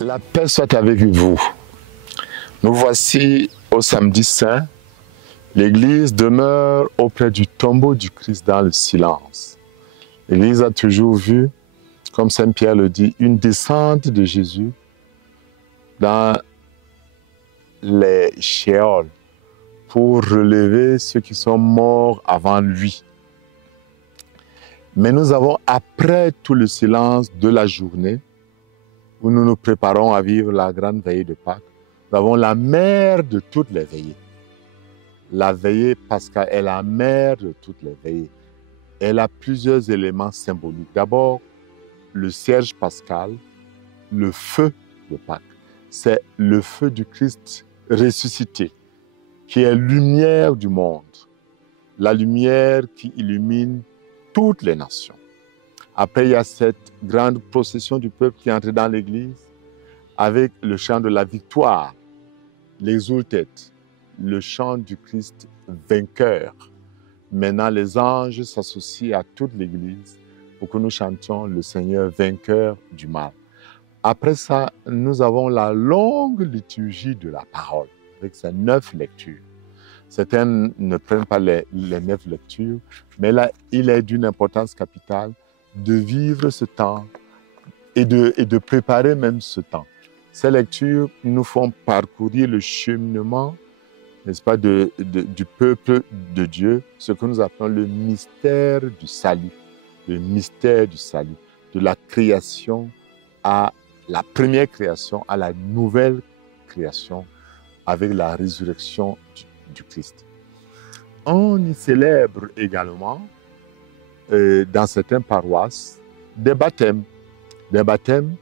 La paix soit avec vous. Nous voici au samedi saint. L'Église demeure auprès du tombeau du Christ dans le silence. L'Église a toujours vu, comme Saint Pierre le dit, une descente de Jésus dans les shéols pour relever ceux qui sont morts avant lui. Mais nous avons, après tout le silence de la journée, où nous nous préparons à vivre la grande veillée de Pâques, nous avons la mère de toutes les veillées. La veillée pascale est la mère de toutes les veillées. Elle a plusieurs éléments symboliques. D'abord, le cierge pascal, le feu de Pâques. C'est le feu du Christ ressuscité, qui est lumière du monde. La lumière qui illumine toutes les nations. Après, il y a cette grande procession du peuple qui entre dans l'église avec le chant de la victoire, l'exultet, le chant du Christ vainqueur. Maintenant, les anges s'associent à toute l'église pour que nous chantions le Seigneur vainqueur du mal. Après ça, nous avons la longue liturgie de la parole avec ses 9 lectures. Certains ne prennent pas les 9 lectures, mais là, il est d'une importance capitale de vivre ce temps et de préparer même ce temps. Ces lectures nous font parcourir le cheminement, n'est-ce pas, du peuple de Dieu, ce que nous appelons le mystère du salut. Le mystère du salut, de la création à la première création, à la nouvelle création, avec la résurrection du Christ. On y célèbre également, dans certaines paroisses, des baptêmes. Des baptêmes,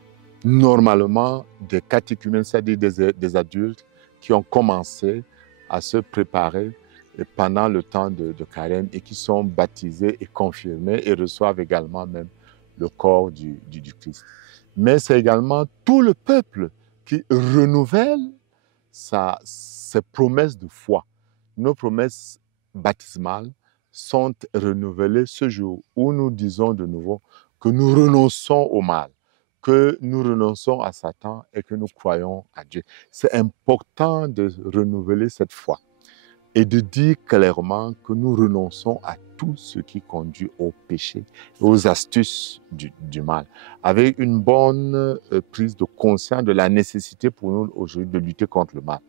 normalement, des catéchumènes, c'est-à-dire des adultes qui ont commencé à se préparer pendant le temps de carême et qui sont baptisés et confirmés et reçoivent également même le corps du Christ. Mais c'est également tout le peuple qui renouvelle ses promesses de foi. Nos promesses baptismales sont renouvelées ce jour où nous disons de nouveau que nous renonçons au mal, que nous renonçons à Satan et que nous croyons à Dieu. C'est important de renouveler cette foi et de dire clairement que nous renonçons à tout ce qui conduit au péché et aux astuces du mal, avec une bonne prise de conscience de la nécessité pour nous aujourd'hui de lutter contre le mal.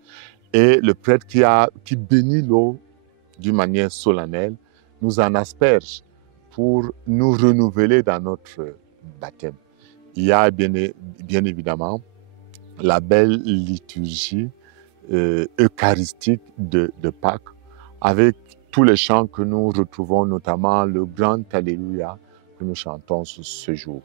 Et le prêtre qui bénit l'eau d'une manière solennelle nous en asperge pour nous renouveler dans notre baptême. Il y a bien évidemment la belle liturgie eucharistique de Pâques, avec tous les chants que nous retrouvons, notamment le grand Alléluia que nous chantons ce jour.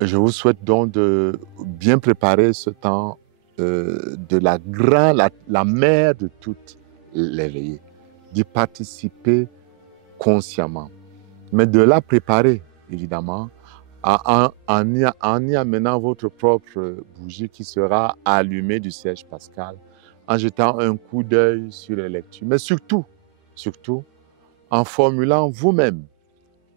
Je vous souhaite donc de bien préparer ce temps de la mère de toutes les veillées, d'y participer consciemment, mais de la préparer, évidemment, en y amenant votre propre bougie qui sera allumée du cierge pascal, en jetant un coup d'œil sur les lectures, mais surtout, en formulant vous-même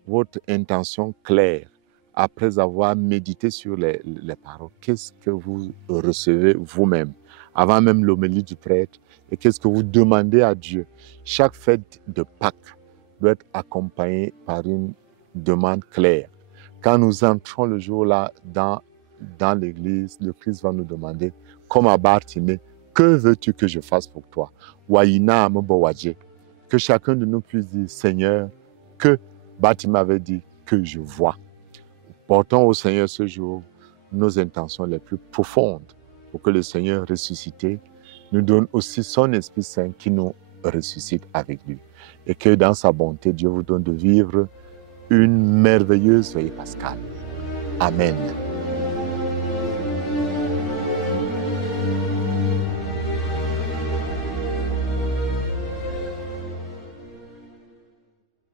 votre intention claire, après avoir médité sur les paroles. Qu'est-ce que vous recevez vous-même, avant même l'homélie du prêtre, et qu'est-ce que vous demandez à Dieu? Chaque fête de Pâques doit être accompagnée par une demande claire. Quand nous entrons le jour-là dans l'église, le Christ va nous demander, comme à Bartimée, que veux-tu que je fasse pour toi? Que chacun de nous puisse dire, Seigneur, que Bartimée avait dit, que je vois. Portons au Seigneur ce jour nos intentions les plus profondes pour que le Seigneur ressuscité nous donne aussi son Esprit Saint qui nous ressuscite avec lui. Et que dans sa bonté, Dieu vous donne de vivre une merveilleuse veillée pascale. Amen.